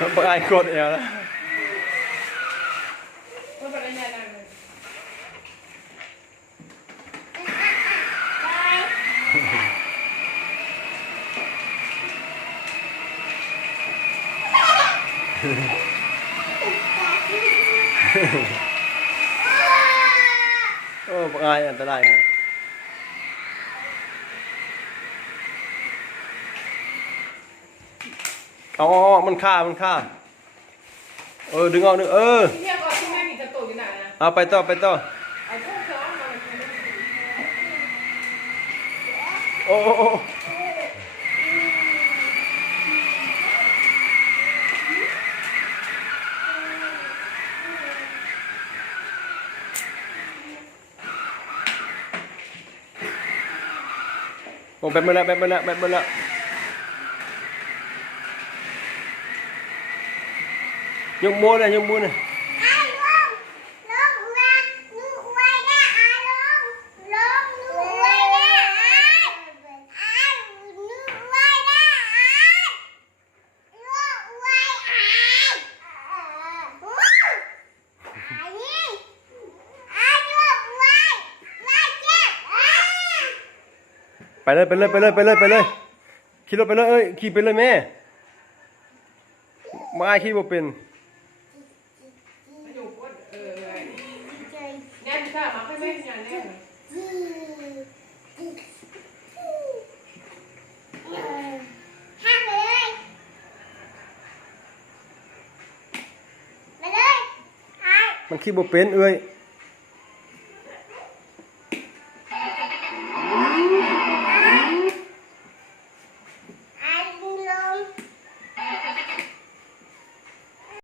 ป้าปลายกดเอวแล้วโอ้ปลายอันตรายฮะเอามันฆ่าดึงเอาเอาไปต่อโอ้แบบมันละยกมือเลยไปเลยขี่รถไปเลยขี่ไปเลยแม่มาขี่บ่เป็นมันขี่บ่เป็น